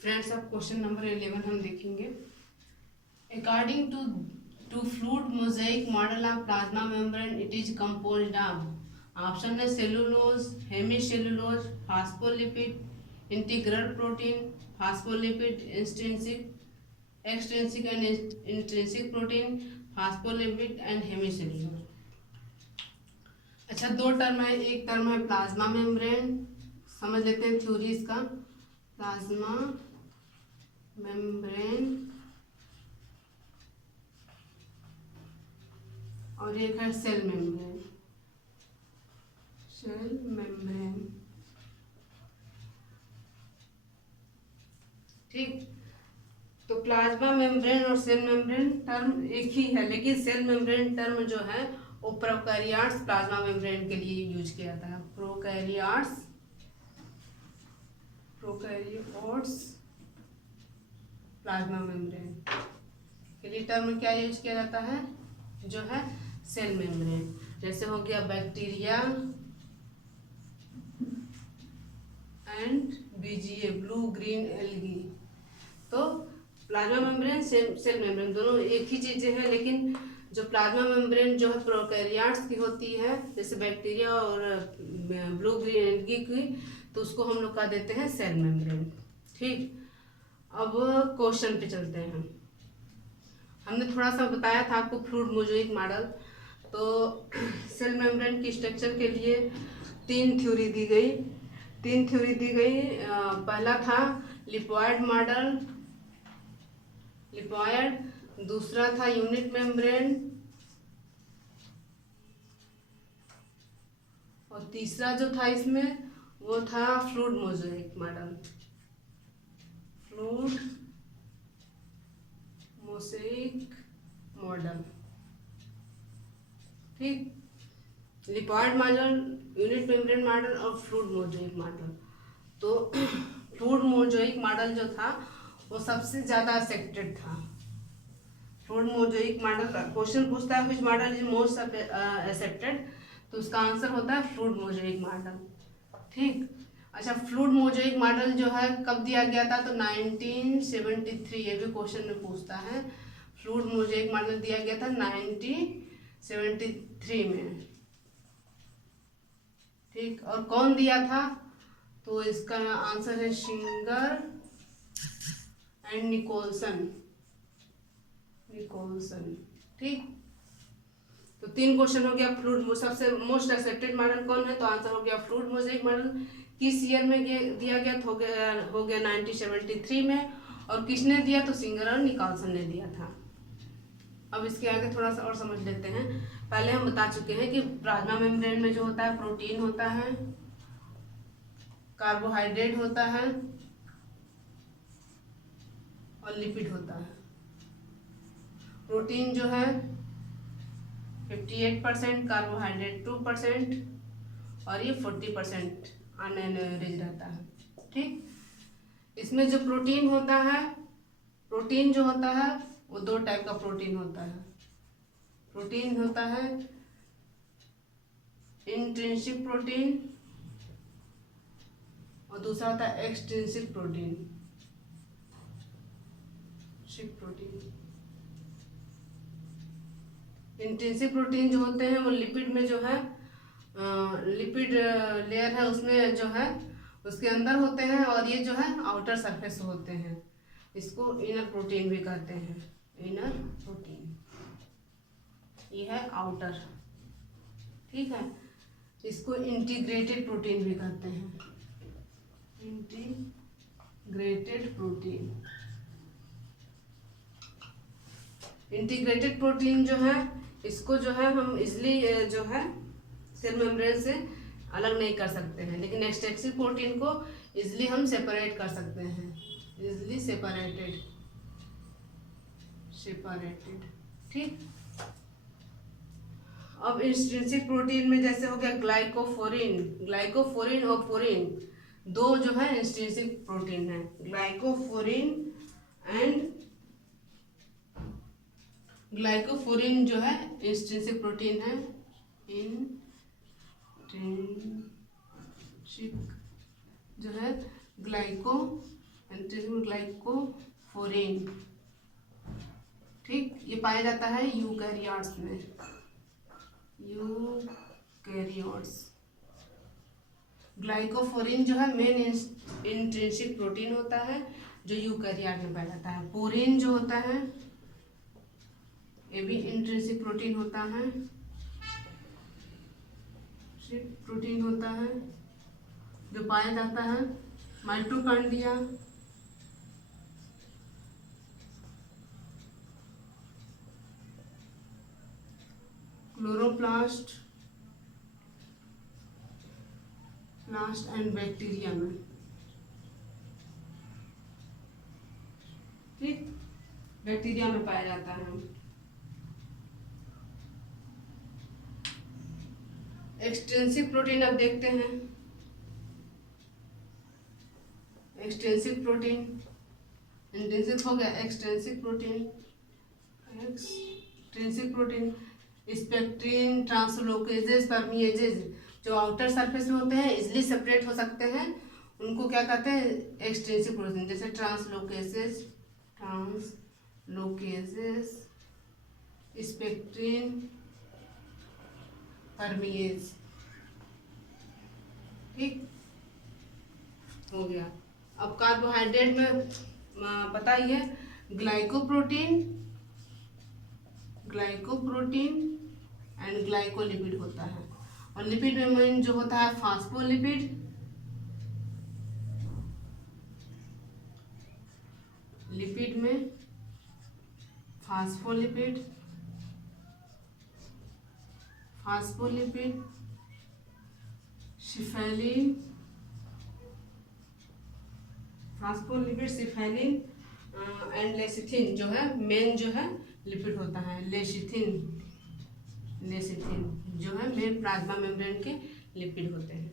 Friends, अब question number 11 हम देखेंगे। According to fluid mosaic model of plasma membrane, it is composed of. Option है cellulose, hemicellulose, phospholipid, integral protein, phospholipid, extrinsic and intrinsic protein, phospholipid and hemicellulose. अच्छा, दो term है। एक term है plasma membrane, समझ लेते हैं theory इसका। प्लाज्मा मेम्ब्रेन और एक है सेल मेम्ब्रेन। सेल मेम्ब्रेन, ठीक। तो प्लाज्मा मेम्ब्रेन और सेल मेम्ब्रेन टर्म एक ही है, लेकिन सेल मेम्ब्रेन टर्म जो है वो प्रोकैरियोट्स प्लाज्मा मेम्ब्रेन के लिए यूज किया जाता है। प्रोकैरियोट्स प्लाज्मा मेम्ब्रेन के लिए टर्म क्या यूज किया जाता है, जो है सेल मेम्ब्रेन। जैसे हो गया bacteria and BGA, blue green algae. तो प्लाज्मा मेम्ब्रेन सेल मेम्ब्रेन दोनों एक ही चीजें हैं, लेकिन जो प्लाज्मा मेम्ब्रेन जो है प्रोकैरियोट्स की होती है, जैसे बैक्टीरिया और ब्लू ग्रीन एल्गी की, तो उसको हम लोग कह देते हैं सेल मेम्ब्रेन, ठीक। अब क्वेश्चन पे चलते हैं। हमने थोड़ा सा बताया था आपको फ्लूइड मोज़ेक मॉडल। तो सेल मेम्ब्रेन की स्ट्रक्चर के लिए तीन थ्योरी दी गई। पहला था लिपॉइड मॉडल, दूसरा था यूनिट मेम्ब्रेन, और तीसरा जो था इसमें वो था fluid mosaic model. Fluid mosaic model, ठीक। लिपॉइड मॉडल, यूनिट मेम्ब्रेन मॉडल और फ्लूइड मोज़ेक मॉडल। तो फ्लूइड मोज़ेक मॉडल जो था वो सबसे ज़्यादा एक्सेप्टेड था। फ्लूइड मोज़ेक मॉडल का क्वेश्चन पूछता है which model is most accepted, तो उसका आंसर होता है फ्लूइड मोज़ेक मॉडल, ठीक। अच्छा, फ्लूइड मोज़ेक मॉडल जो है कब दिया गया था, तो 1973, ये भी क्वेश्चन में पूछता है। फ्लूइड मोज़ेक मॉडल दिया गया था 1973 में, ठीक। और कौन दिया था, तो इसका आंसर है शिंगर एंड निकोलसन, ठीक। तो तीन क्वेश्चन हो गया। फ्लूइड सबसे मोस्ट एक्सेप्टेड मॉडल कौन है, तो आंसर हो गया फ्लूइड मोज़ेक मॉडल। किस ईयर में दिया गया, तो हो गया 1973 में। और किसने दिया, तो सिंगर और निकोलसन ने दिया था। अब इसके आगे थोड़ा सा और समझ लेते हैं। पहले हम बता चुके हैं कि प्लाज्मा मेम्ब्रेन में जो होता है प्रोटीन होता है, कार्बोहाइड्रेट होता है और लिपिड होता है। प्रोटीन जो है 58%, कार्बोहाइड्रेट 2% और ये 40% ऑन एन एवरेज रहता है, ठीक। इसमें जो प्रोटीन होता है, प्रोटीन जो होता है वो दो टाइप का प्रोटीन होता है। प्रोटीन होता है इंट्रिंसिक प्रोटीन और दूसरा होता है एक्सट्रिंसिक प्रोटीन। इंट्रिंसिक प्रोटीन जो होते हैं वो लिपिड में जो है, लिपिड लेयर है उसमें जो है उसके अंदर होते हैं, और ये जो है आउटर सरफेस होते हैं। इसको इनर प्रोटीन भी कहते हैं। इनर प्रोटीन ये है आउटर, ठीक है। इसको इंटीग्रेटेड प्रोटीन भी कहते हैं। इंटीग्रेटेड प्रोटीन जो है, इसको जो है हम इजली जो है सेल मेम्ब्रेन से अलग नहीं कर सकते हैं, लेकिन एक्सट्रिंसिक प्रोटीन को इजली हम सेपरेट कर सकते हैं। इजली सेपरेटेड, ठीक। अब इंट्रिंसिक प्रोटीन में जैसे हो गया ग्लाइकोफोरिन और पोरिन, दो जो है इंट्रिंसिक प्रोटीन है। ग्लाइकोफोरिन जो है इंट्रिंसिक प्रोटीन है। इंट्रिंसिक जो है ग्लाइकोफोरिन इंट्रिंसिक ग्लाइकोफोरिन, ठीक, ये पाया जाता है यूकैरियोट्स में, यूकैरियोट्स। ग्लाइकोफोरिन जो है मेन इंट्रिंसिक प्रोटीन होता है जो यूकैरियोट में पाया जाता है। पोरिन जो होता है ये भी इंट्रिंसिक प्रोटीन होता है, प्रोटीन होता है जो पाया जाता है माइटोकॉन्ड्रिया, क्लोरोप्लास्ट, प्लास्ट एंड बैक्टीरिया में, ठीक, बैक्टीरिया में पाया जाता है। एक्सट्रिंसिक प्रोटीन अब देखते हैं। एक्सट्रिंसिक प्रोटीन, इंट्रिंसिक हो गया, extrinsic protein, extrinsic protein spectrin, translocases, permeases जो आउटर सरफेस में होते हैं इजिली सेपरेट हो सकते हैं, उनको क्या कहते हैं एक्सट्रिंसिक प्रोटीन। जैसे ट्रांसलोकेजेस, स्पेक्ट्रिन, परमिएज, ठीक हो गया। अब कार्बोहाइड्रेट में पता ही है ग्लाइकोप्रोटीन एंड ग्लाइकोलिपिड होता है, और लिपिड में मेन जो होता है फास्फोलिपिड, लिपिड में फास्फोलिपिड, सिफेलिन, एंड लेसिथिन जो है मेन जो है लिपिड होता है, लेसिथिन जो है मेन प्लाज्मा मेम्ब्रेन के लिपिड होते हैं।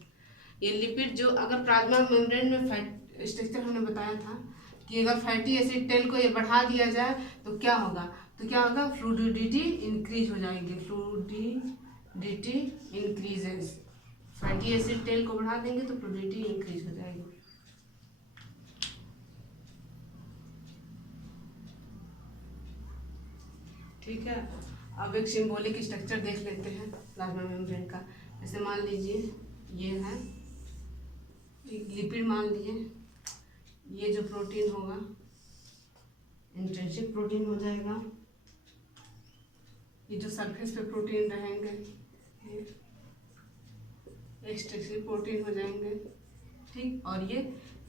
ये लिपिड जो अगर प्लाज्मा मेम्ब्रेन में फैट स्ट्रक्चर हमने बताया था कि अगर फैटी एसिड टेल को ये बढ़ा दिया जाए तो क्या होगा, फ्लूइडिटी इंक्रीज हो जाएगी, fluidity increases, fatty acid tail को बढ़ा देंगे तो फ्लूइडिटी इंक्रीज हो जाएगी। ठीक है, अब एक सिंबॉलिक स्ट्रक्चर देख लेते हैं प्लाज्मा मेम्ब्रेन का। जैसे मान लीजिए ये है एक लिपिड, मान लीजिए ये जो प्रोटीन होगा इंट्रिंसिक प्रोटीन हो जाएगा, ये जो सरफेस पे प्रोटीन रहेंगे ये एक्सट्रिंसिक प्रोटीन हो जाएंगे, ठीक, और ये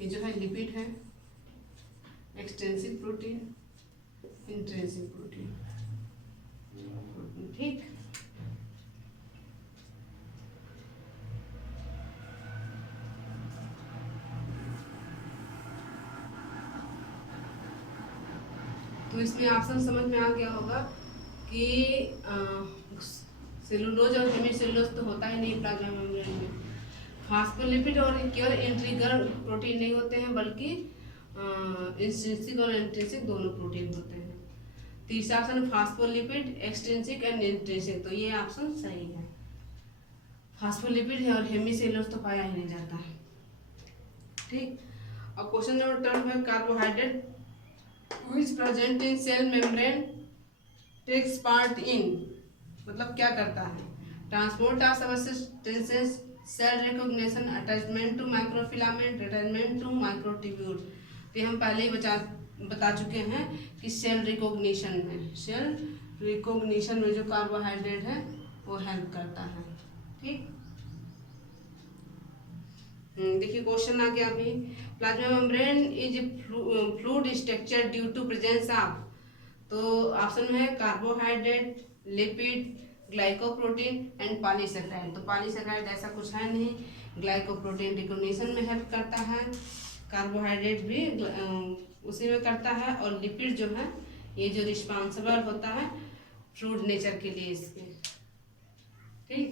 जो है लिपिड है, एक्सट्रिंसिक प्रोटीन, इंट्रिंसिक प्रोटीन, ठीक। तो इसमें ऑप्शन समझ में आ गया होगा कि सेलुलोज और हेमीसेलुलोज तो होता ही नहीं प्लाज्मा मेम्ब्रेन में, फास्फोलिपिड और केवल इंट्रीगर प्रोटीन नहीं होते हैं बल्कि इंट्रिंसिक और इंट्रिंसिक दोनों प्रोटीन होते हैं। तीसरा option phospholipid, extrinsic and intrinsic, तो ये ऑप्शन सही है, फास्फोलिपिड है और हेमीसेलुलोज तो पाया ही नहीं जाता है, ठीक। अब क्वेश्चन नंबर 12 है carbohydrate which present in cell membrane takes part in, मतलब क्या करता है, transport of substances, cell recognition, attachment to microfilament, attachment to microtubule. तो हम पहले ही बता चुके हैं कि सेल रिकॉग्निशन में जो कार्बोहाइड्रेट है वो हेल्प करता है, ठीक। देखिए क्वेश्चन आ गया अभी, plasma membrane is fluid structure due to presence of, तो ऑप्शन में है carbohydrate, lipid, glycoprotein and polysaccharide. तो पॉलीसेकेराइड ऐसा कुछ है नहीं, ग्लाइकोप्रोटीन रिकॉग्निशन में हेल्प करता है, कार्बोहाइड्रेट भी उसी में करता है, और लिपिड जो है ये जो रिस्पॉन्सिबल होता है फ्लूइड नेचर के लिए इसके, ठीक।